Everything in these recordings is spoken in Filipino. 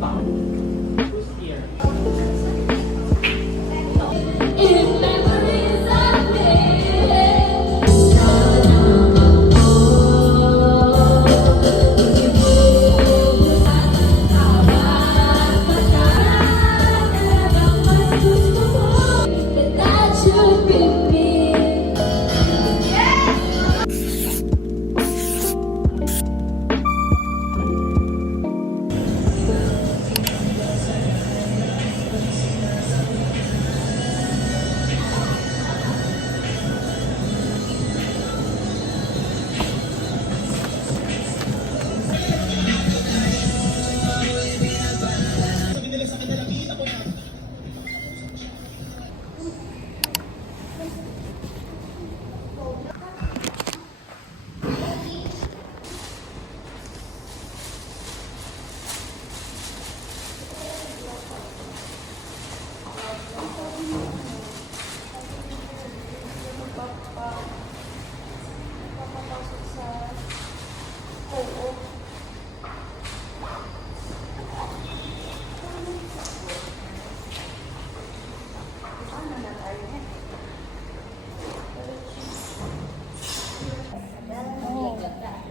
Rooftop. Who's here?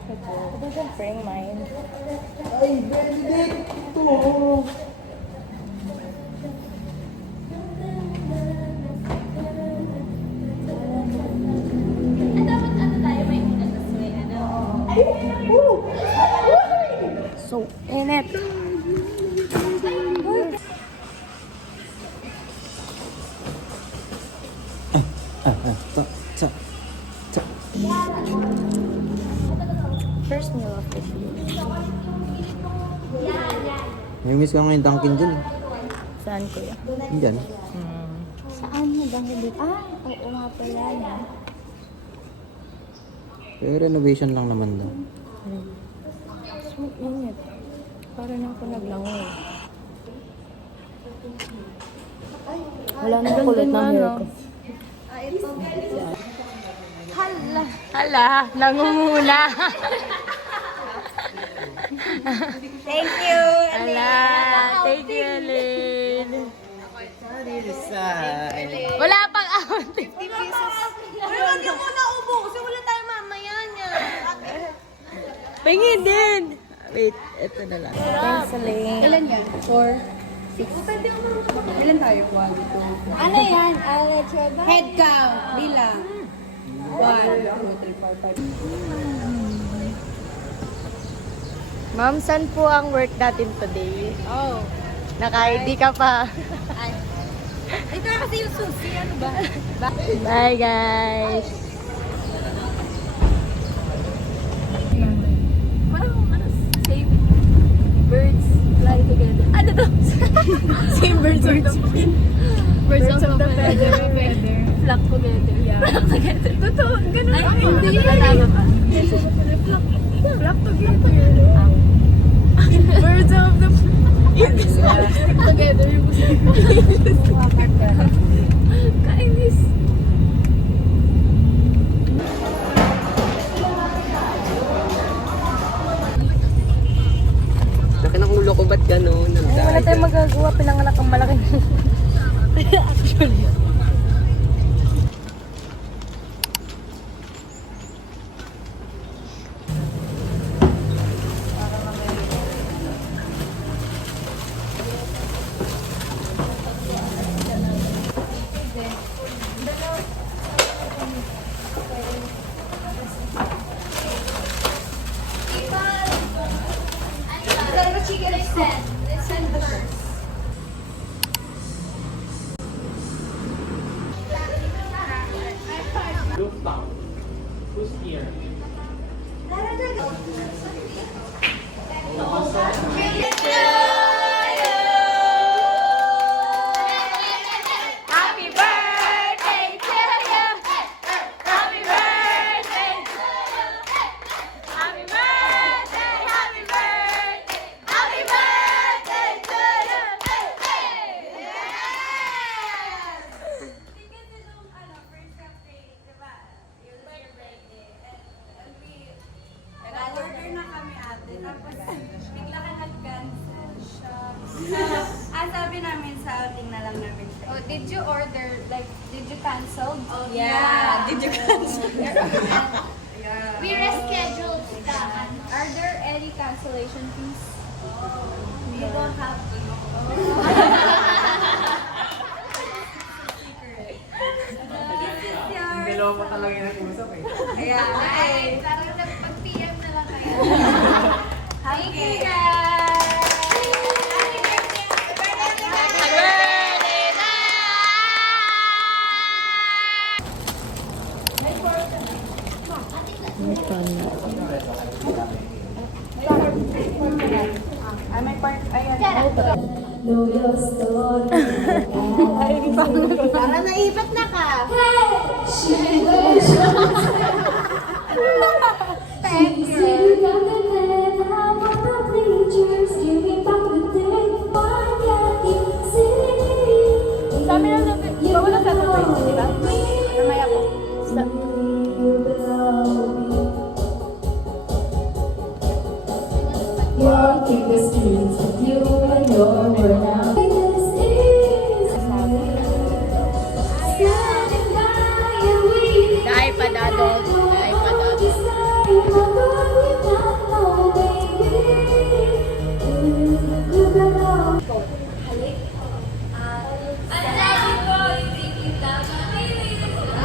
It doesn't bring mine. Ay, Benedict! Ito! So, init. First meal of the day. May miss ka ngayon Dunkin dyan eh. Saan kuya? Dyan. Saan mo bang hindi? Oo nga pala na. Pero renovation lang naman daw. So, init. Para na ako naglangoy. Wala na kulot ng hair ko. Hala. Hala, nangunguna. Thank you. Hala, thank you, Lynn. Wala pang outing. 50 pesos. Uy, wag yung muna ubo. Kasi wala tayo mamaya niya. Pingin din. Wait, eto na lang. Thanks, Lynn. Ilan yan? 4, 6. Ilan tayo? 1, 2. Ano yan? Head count. Bilang. 1, 2, 3, 4, 5. Ma'am, saan po ang work natin today? Oh. Naka-ID ka pa. Ito na kasi yung susi. Ano ba? Bye, guys. Parang same birds fly together. Ano to? Same birds of the birds of the feather. Flock together. Yeah. Flock together. Totoo. Ganun. Ay, hindi. Flock together. Birds of the together. Kainis. Laki ng ulo ko, ba't gano'n? Wala tayong magagawa. Pinanganak ang malaki. Actually. Rooftop. Who's here? Happy birthday to you. Happy birthday to you. Happy birthday, happy birthday. Happy birthday to you. Nag-order na kami ate. Tapos, bigla ka na Did you order, like, did you cancel? Yeah. Did you cancel? We rescheduled the, are there any cancellation fees? We don't have to Dalawa pa talaga yung nag-usap eh. Kaya, ay, parang nagpag-PM na lang kayo. Thank you, guys! Happy birthday! Para naipit na ka. Thank you! Sabi na natin, bago na celebrate, di ba? Mamaya po. Walking the streets with you and your world now. Standing by and waiting. Dahil pa dadog. Dahil pa dadog.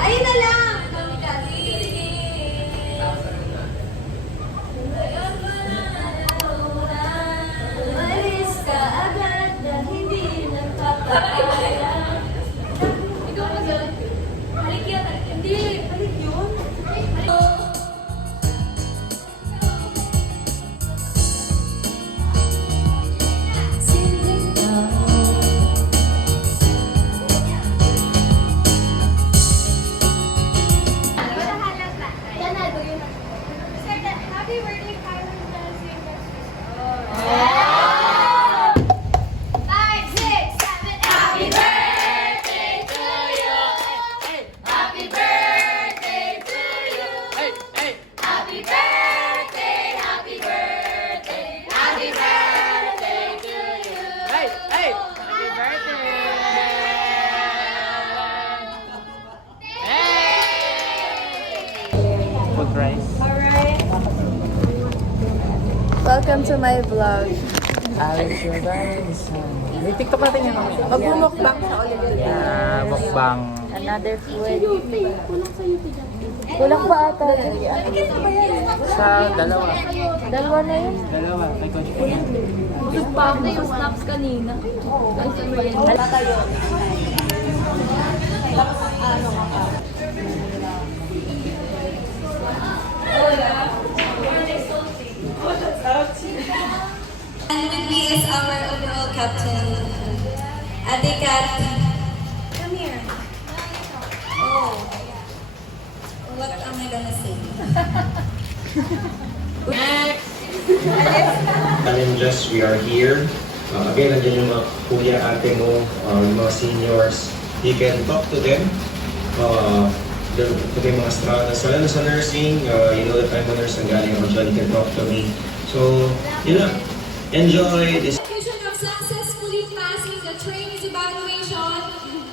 Ayun na lang! Umalis ka agad na hindi nagpapakaya. Ikaw ba yun? Halik yan. Hindi, halik yun. Happy birthday, Kylan Dancing. 5, 6, 7, happy birthday to you. Happy birthday to you. Happy birthday, happy birthday, happy birthday to you. Happy birthday! Food rice. Welcome to my vlog. Alex your guys. May TikTok natin yan. Magmumukbang sa Olympic. Yeah, mukbang. Another food. Kulang pa ata. Sa dalawa. Dalawa na yun. Dalawa. Kay Coach po. Busog pa ako yung snaps kanina. And with me is our overall captain, Ate Kat. Come here. Oh. What am I gonna say? Challenges, we are here. Again, nandiyan yung mga kuya, ate mo, yung mga seniors. You can talk to them. Ito yung mga strata. So, lalo sa nursing, you know that I'm a nurse, ang galing ako dyan, you can talk to me. So, yun lang. Enjoy this. Vision of successfully passing the trainees evaluation.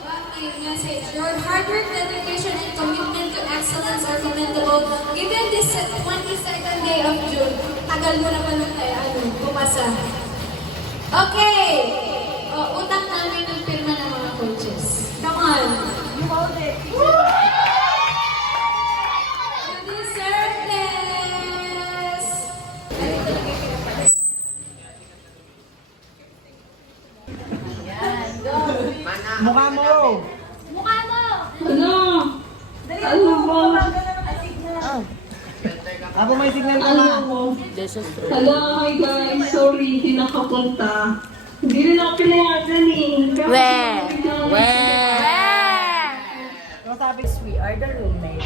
What my message? Your hard work, dedication, and commitment to excellence are commendable. Given this 22nd day of June, tagal mo naman ng pumasa. Okay! Utak namin ang pirma ng mga coaches. Come on! You hold it! You deserve this! Mukha mo! Mukha mo! Ako may signal ka na. Hello, hi guys. Sorry, hindi nakapunta. Hindi rin ako pinayagan eh. We are the roommates.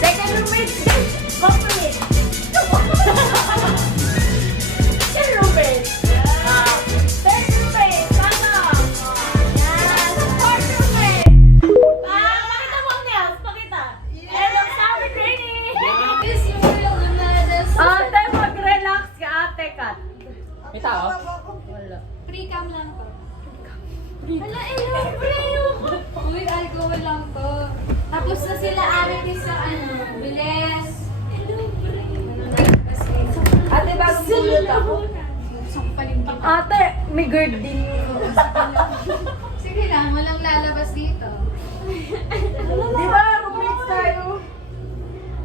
Second roommate! Complete! Second roommate! Third roommate! Tama! Yes! Fourth roommate! Pakita mo ang nails! Pakita! And ang summer training! Ate, mag-relax ka, ate, Kat. May tao? Free cam lang to. Ate, may guard din. Sige lang, walang lalabas dito. Di ba, roommates tayo?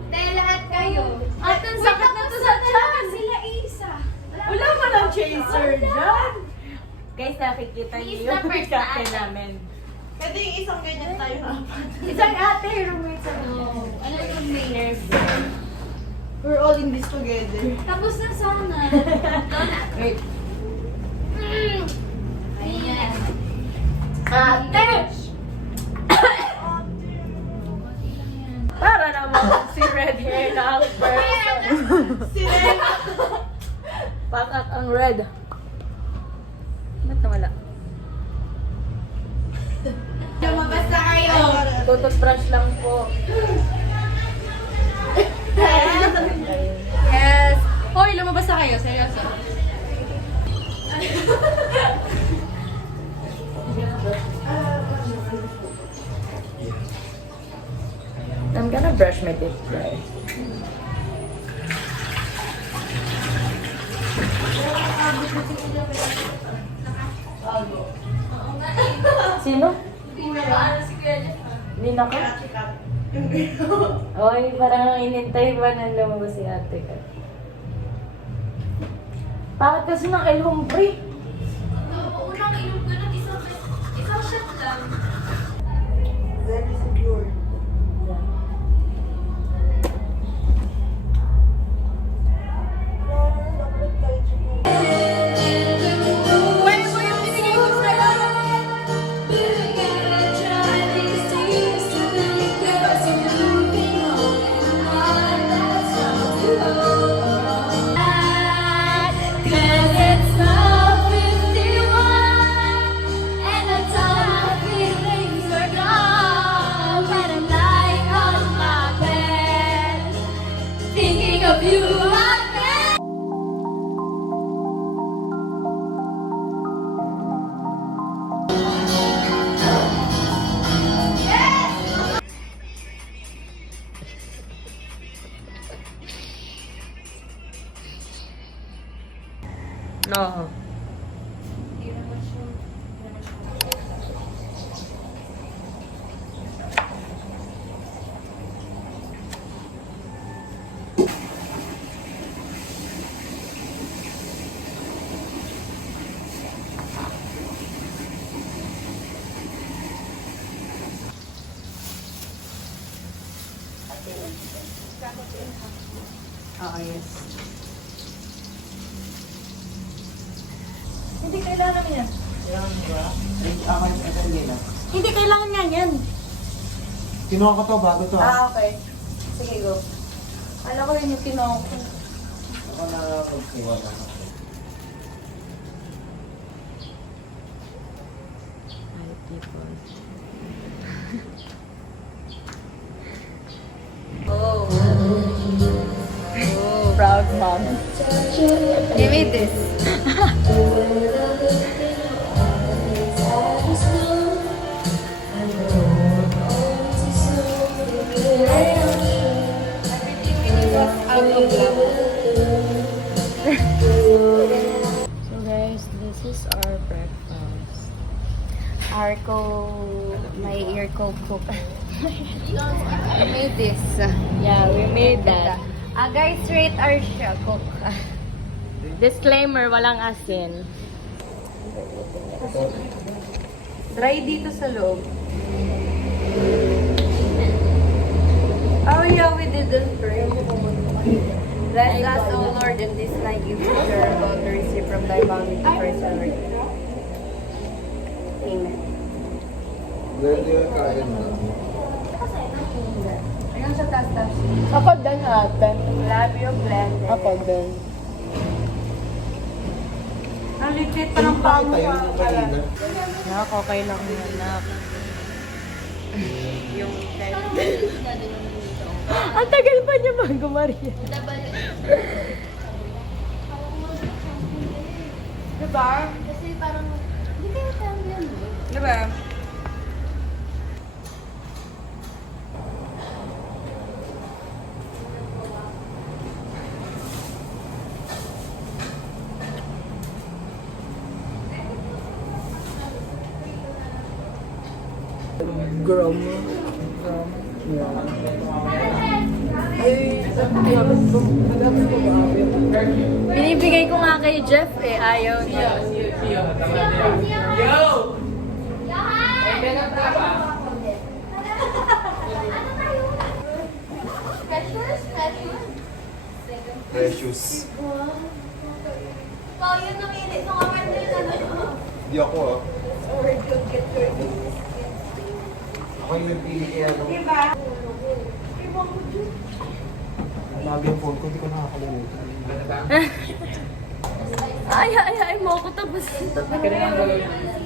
Dahil lahat kayo. Ate, ang sakit na to sa tiyan. Sila Isa. Wala mo ng chaser dyan. Guys, nakikita niyo Is yung the first kate ate. namin. Pwede yung isang ganyan tayo apat. Isang ate, roommates ako. Ano yung mayor? We're all in this together. Tapos na sana. Wait. Ayan. Ate! Para naman si red hair na ang person. Si Ren! Bakit ang red? Ba't nawala? Lumabas na kayo. Tututbrush lang po. Yes. Hoy, lumabas na kayo. Seryoso. I'm gonna brush my teeth dry. Sino? Hindi na ka? Oy, parang inintay ba na lumabas si ate ka? Bakit kasi ng El Hombre? Unang inom ko ng isang shot lang. Very secure. Thinking of you again. No. Yes. Hindi kailangan yan. Hindi kailangan nga yan. Kinuha ko to, bago to. Okay. Sige, go. Alam ko yun yung kinuha ko. Ako na pagkiwa lang. Hi, people. Oh. Proud mom. You made this. So guys, this is our breakfast. Arco, my ear coke. You made this. Yeah, we made that. Guys, rate our cook. Disclaimer, walang asin. Dry dito sa loob. Oh yeah, we didn't pray. Bless us, O Lord, in this night you teach her about to receive from thy bounty to praise our Lord. Amen. Pwede yung kain mo. Ayun sa taas-taas. Ako din ate. Love you, blended. Ako din. Ang legit pa ng pamo Tayo ko. nung kanina. Nak, okay lang yun, nak. Yung ang tagal pa niya bago Maria. Diba? Kasi parang, hindi kayo tama yan eh. Diba? Grom. Ay, gamit ko. Nagamit ko gamit. Binibigay ko nga kay Jeff eh, ayaw niya. Precious. Ikaw yun namili nung award na yun, ano? Hindi ako ah. Ako yung nagpili kaya ano. Diba? Lagi ang phone ko, hindi ko nakakalimutan. Ay, mo ako tapos. Hindi ka naman gagawin.